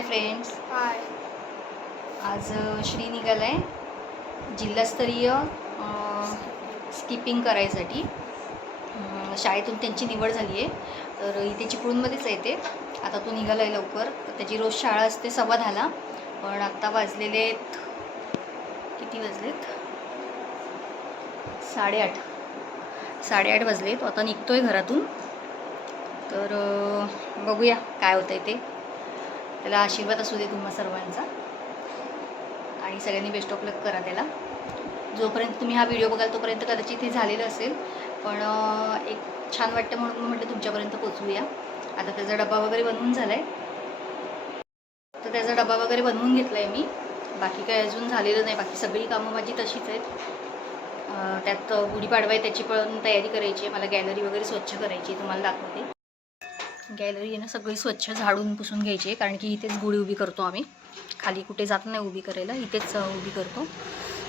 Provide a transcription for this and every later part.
Hi friends hi आज श्री निघाला आहे जिल्हास्तरीय स्किपिंग करायसाठी. शाळेतून त्यांची निवड झाली आहे. तर इथे चिपळूणमध्येच आहे ते. आता तो निघाला आहे लवकर. तर त्याची रोज शाळा असते सव्वा दहाला. पण आत्ता वाजलेले आहेत किती वाजलेत? साडेआठ. साडेआठ वाजले तो आता निघतो आहे घरातून. तर बघूया काय होतं आहे ते. त्याला आशीर्वाद असू दे तुम्हा सर्वांचा. आणि सगळ्यांनी बेस्ट ऑफ लक करा त्याला. जोपर्यंत तुम्ही हा व्हिडिओ बघाल तोपर्यंत कदाचित हे झालेलं असेल. पण एक छान वाटतं म्हणून म्हटलं तुमच्यापर्यंत पोचवूया आता त्याचा डबा वगैरे बनवून झाला आहे तर त्याचा डबा वगैरे बनवून घेतला आहे मी. बाकी काय अजून झालेलं नाही. बाकी सगळी कामं माझी तशीच आहेत. त्यात गुढीपाडवा आहे त्याची पण तयारी करायची आहे. मला गॅलरी वगैरे स्वच्छ करायची आहे तुम्हाला दाखवते. गॅलरी आहे ना सगळी स्वच्छ झाडून पुसून घ्यायची कारण की इथेच गुढी उभी करतो आम्ही. खाली कुठे जात नाही उभी करायला इथेच उभी करतो.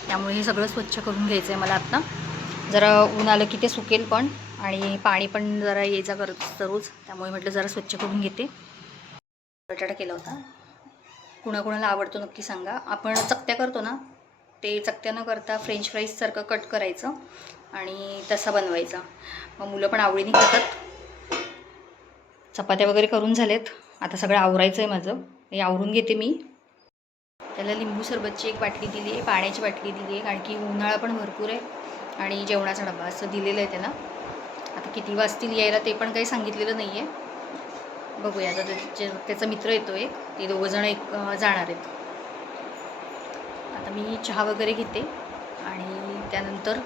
त्यामुळे हे सगळं स्वच्छ करून घ्यायचं आहे मला आत्ता जरा ऊन आलं की ते सुकेल पण आणि पाणी पण जरा ये जा करत रोज त्यामुळे म्हटलं जरा स्वच्छ करून घेते. बटाटा केला होता. कुणाकुणाला आवडतो नक्की सांगा. आपण चकत्या करतो ना ते चकत्या न करता फ्रेंच फ्राईजसारखं कट करायचं आणि तसा बनवायचा. मग मुलं पण आवडीने खातात. चपात्या वगैरे करून झालेत. आता सगळं आवरायचं आहे माझं. हे आवरून घेते मी. त्याला लिंबू सरबतची एक बाटली दिली आहे पाण्याची बाटली दिली आहे कारण की उन्हाळा पण भरपूर आहे आणि जेवणाचा डबा असं दिलेलं आहे त्याला. आता किती वाजतील यायला ते पण काही सांगितलेलं नाही आहे बघूया आता त्याचे त्याचा मित्र येतो एक. ते दोघंजणं एक जाणार आहेत. आता मी चहा वगैरे घेते आणि त्यानंतर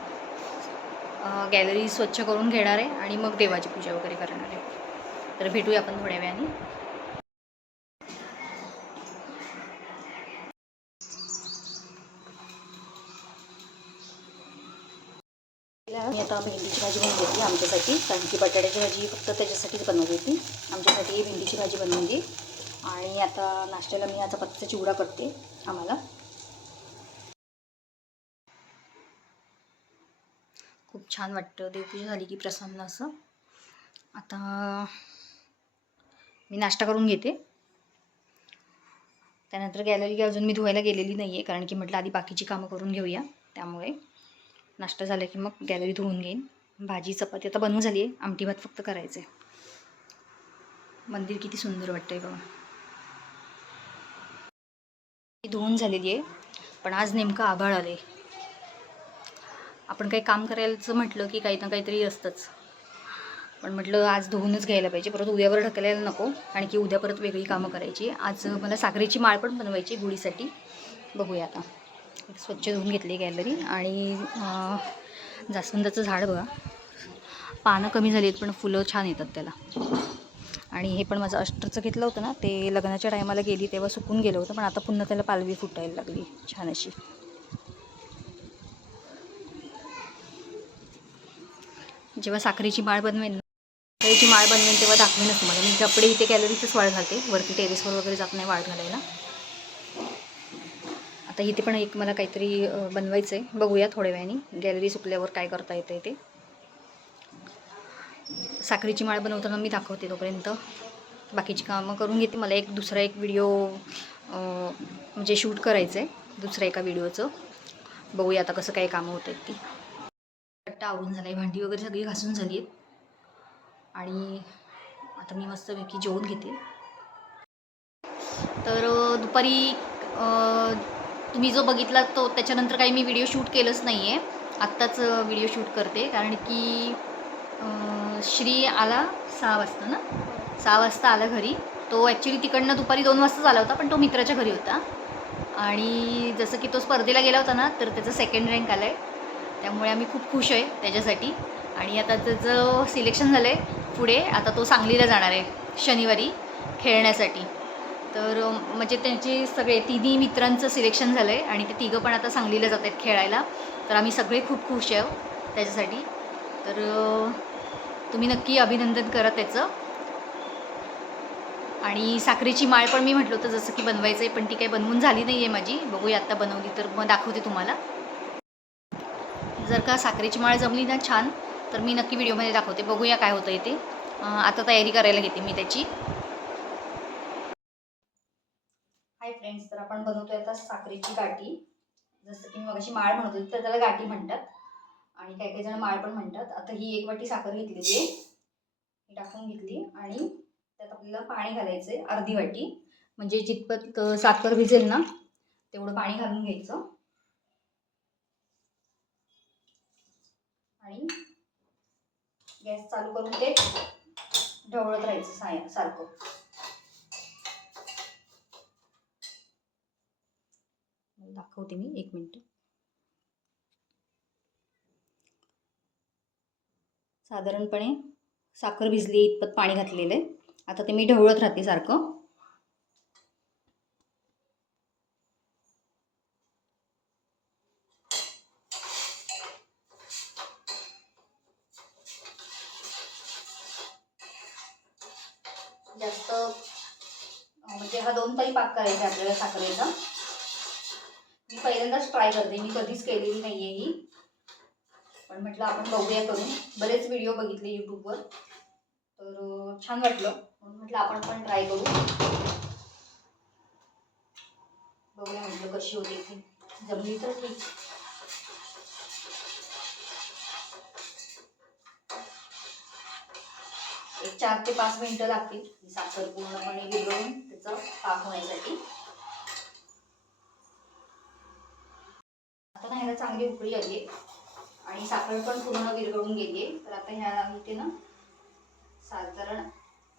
गॅलरी स्वच्छ करून घेणार आहे आणि मग देवाची पूजा वगैरे करणार आहे. तर भेटूया आपण थोड्या वेळाने. मी आता भेंडीची भाजी बनवली होती आमच्यासाठी कारण की बटाट्याची भाजी फक्त त्याच्यासाठीच बनवली होती. आमच्यासाठी भेंडीची भाजी बनवली आणि आता नाश्त्याला मी आता पत्ता चिवडा करते आम्हाला. खूप छान वाटतं. देवपूजा झाली की प्रसन्न असं. आता मी नाश्ता करून घेते. त्यानंतर गॅलरी अजून मी धुवायला गेलेली नाही आहे कारण की म्हटलं आधी बाकीची कामं करून घेऊया. त्यामुळे नाश्ता झाला की मग गॅलरी धुवून घेईन. भाजी चपाती आता बनवून झाली आहे आमटी भात फक्त करायचं आहे मंदिर किती सुंदर वाटतंय बघा. ती धुवून झालेली आहे पण आज नेमकं आभाळ आले आपण काही काम करायचं म्हटलं की काही ना काहीतरी असतंच. पण म्हटलं आज धुवूनच घ्यायला पाहिजे. परत उद्यावर ढकलायला नको. कारण की उद्या परत वेगळी कामं करायची. आज मला साखरेची माळ पण बनवायची गुढीसाठी. बघूया आता. स्वच्छ धुवून घेतली गॅलरी आणि जास्वंदाचं झाड बघा. पानं कमी झाली आहेत पण फुलं छान येतात त्याला. आणि हे पण माझं अष्टरचं घेतलं होतं ना ते लग्नाच्या टायमाला गेली तेव्हा सुकून गेलं होतं पण आता पुन्हा त्याला पालवी फुटायला लागली. छान अशी. जेव्हा साखरेची माळ बनवेन ना साखरेची माळ बनवेन तेव्हा दाखवेनच तुम्हाला मी कपडे इथे गॅलरीतच वाळ घालते. वरती टेरेसवर वगैरे जात नाही वाळ घालायला. आता इथे पण एक मला काहीतरी बनवायचं आहे बघूया थोड्या वेळाने. गॅलरी सुकल्यावर काय करता येतं ते. साखरेची माळ बनवताना मी दाखवते तोपर्यंत. बाकीची कामं करून घेते. मला एक दुसरा एक व्हिडिओ म्हणजे शूट करायचं आहे दुसऱ्या एका व्हिडिओचं बघूया आता कसं काय कामं होत आहेत ती. कट्टा आवरून झाला आहे भांडी वगैरे सगळी घासून झाली आहेत आणि आता मी मस्तपैकी जेवून घेते. तर दुपारी तुम्ही जो बघितला तो त्याच्यानंतर काही मी व्हिडिओ शूट केलंच नाही आहे आत्ताच व्हिडिओ शूट करते. कारण की श्री आला सहा वाजता ना? सहा वाजता आला घरी. तो ॲक्च्युली तिकडनं दुपारी दोन वाजताच आला होता पण तो मित्राच्या घरी होता. आणि जसं की तो स्पर्धेला गेला होता ना तर त्याचं सेकंड रँक आला आहे त्यामुळे आम्ही खूप खुश आहे त्याच्यासाठी. आणि आता त्याचं सिलेक्शन झालं आहे पुढे आता तो सांगलीला जाणार आहे शनिवारी खेळण्यासाठी. तर म्हणजे त्यांचे सगळे तिन्ही मित्रांचं सिलेक्शन झालं आहे आणि ते तिघं पण आता सांगलीला जात आहेत खेळायला. तर आम्ही सगळे खूप खुश आहो त्याच्यासाठी. तर तुम्ही नक्की अभिनंदन करा त्याचं. आणि साखरेची माळ पण मी म्हटलं होतं जसं की बनवायचं आहे पण ती काही बनवून झाली नाही आहे माझी. बघूया आत्ता बनवली तर मग दाखवते तुम्हाला. जर का साखरेची माळ जमली ना छान तर मी नक्की व्हिडिओमध्ये दाखवते. बघूया काय होतं ते. आता तयारी करायला घेते मी त्याची. हाय फ्रेंड्स तर आपण बनवतोय आता साखरेची गाठी. जसं की मी मगाशी माळ म्हणत होती तर त्याला गाठी म्हणतात. आणि काही काही जण माळ पण म्हणतात. आता ही एक वाटी साखर घेतलेली आहे ही टाकून घेतली आणि त्यात आपल्याला पाणी घालायचं आहे अर्धी वाटी. म्हणजे जितपत साखर भिजेल ना तेवढं पाणी घालून घ्यायचं. आणि गॅस चालू करून ते ढवळत राहायचं साया सारखं. दाखवते मी एक मिनिट. साधारणपणे साखर भिजली इतपत पाणी घातलेलं आहे. आता ते मी ढवळत राहते सारखं. जास्त म्हणजे हा दोन तरी पाक करायचा आहे आपल्याला साखरेचा. मी पहिल्यांदाच ट्राय करते मी कधीच केलेली नाही आहे ही. पण म्हटलं आपण बघूया करून. बरेच व्हिडिओ बघितले यूट्यूबवर तर छान वाटलं. म्हणून म्हटलं आपण पण ट्राय करू. बघूया म्हटलं कशी होते ती. जमली तर ठीक. एक चार ते पाच मिनिटं लागतील. साखर पूर्णपणे विरघळून त्याचं पाक होण्यासाठी. आता ना ह्याला चांगली उकळी आली आहे आणि साखर पण पूर्ण विरघळून गेली आहे तर आता ह्या इथे ना साधारण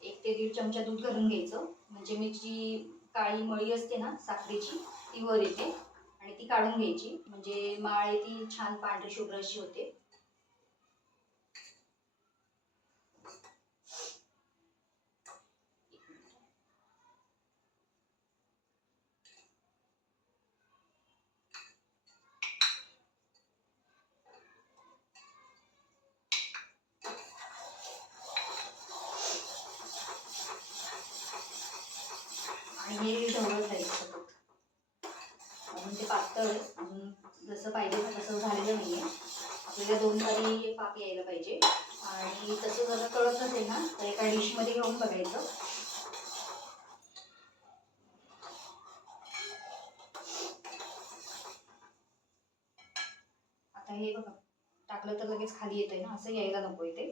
एक ते दीड चमचा दूध घालून घ्यायचं. म्हणजे मी जी काळी मळी असते ना साखरेची ती वर येते. आणि ती काढून घ्यायची. म्हणजे माळ ती छान पांढरी शुभ्र अशी होते आणि हे ढवळत राहायचं सतत अजून ते पातळ आहे अजून जसं पाहिजे तसं झालेलं नाही आहे आपल्याला दोन तारी पाक यायला पाहिजे. आणि तसं जर कळत नसेल ना तर एका डिशमध्ये घेऊन बघायचं. आता हे बघा टाकलं तर लगेच खाली येतंय ना असं यायला नको येते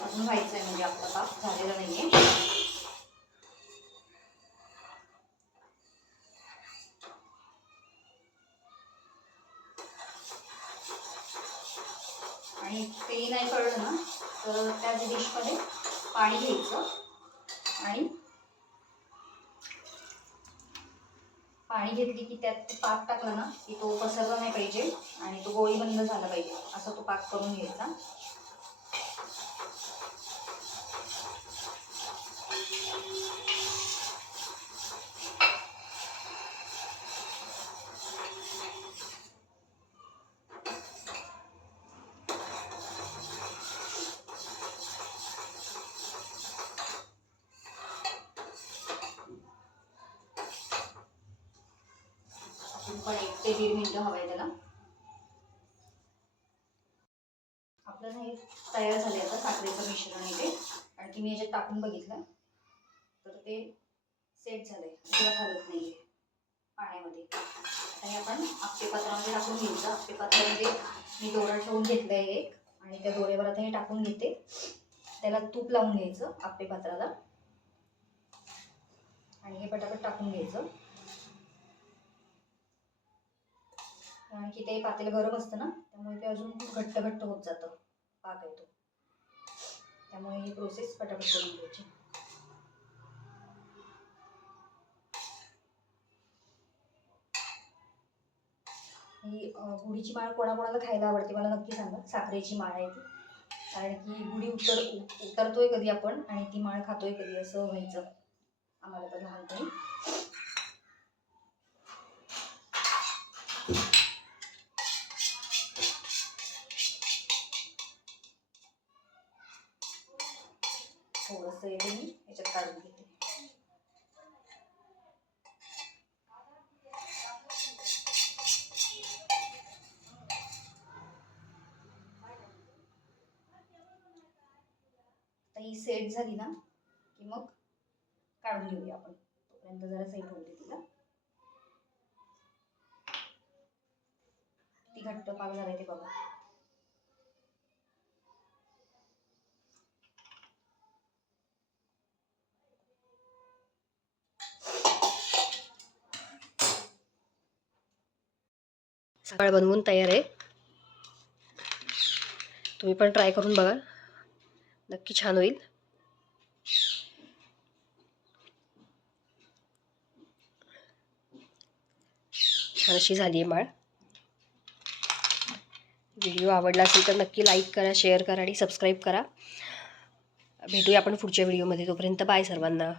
अजून व्हायचं आहे म्हणजे आपला पाक झालेला नाही आहे नाही कळलं ना तर त्याच डिशमध्ये पाणी घ्यायचं आणि पाणी घेतली की त्यात ते पाक टाकला ना की तो पसरला नाही पाहिजे आणि तो गोळी बंद झाला पाहिजे. असा तो पाक करून घ्यायचा. पण एक ते दीड मिनटं हवं आहे त्याला. आपलं हे तयार झाले आता साखरेचं मिश्रण इथे आणखी मी याच्यात टाकून बघितलं. तर ते सेट झालंय. तुला घालत आहे पाण्यामध्ये. आणि आपण आपटेपात्रामध्ये टाकून घ्यायचं आपटेपात्रामध्ये मी दोरा ठेवून घेतलं आहे एक. आणि त्या दोऱ्यावर आता हे टाकून घेते. त्याला तूप लावून घ्यायचं आपटेपात्राला आणि हे पटापट टाकून घ्यायचं. कारण की ते पातेलं गरम असतं ना त्यामुळे ते अजून घट्ट घट्ट होत जातं पाक येतो. त्यामुळे ही प्रोसेस पटापट करून घ्यायची. ही गुढीची माळ कोणाकोणाला खायला आवडते मला नक्की सांगा. साखरेची माळ आहे ती. कारण की गुढी उतर उ- उतरतोय कधी आपण आणि ती माळ खातोय कधी असं व्हायचं. आम्हाला तर लहानपणी. सेट झाली ना की मग काढून घेऊया आपण. तोपर्यंत जरा सही ठेवते तिला ती घट्ट पाक झालाय ते बघा. सकाळ बनवून तयार आहे. तुम्ही पण ट्राय करून बघा. नक्की छान होईल. छान अशी झाली आहे माळ. व्हिडिओ आवडला असेल तर नक्की लाईक करा शेअर करा आणि सबस्क्राईब करा. भेटूया आपण पुढच्या व्हिडिओमध्ये तोपर्यंत बाय सर्वांना.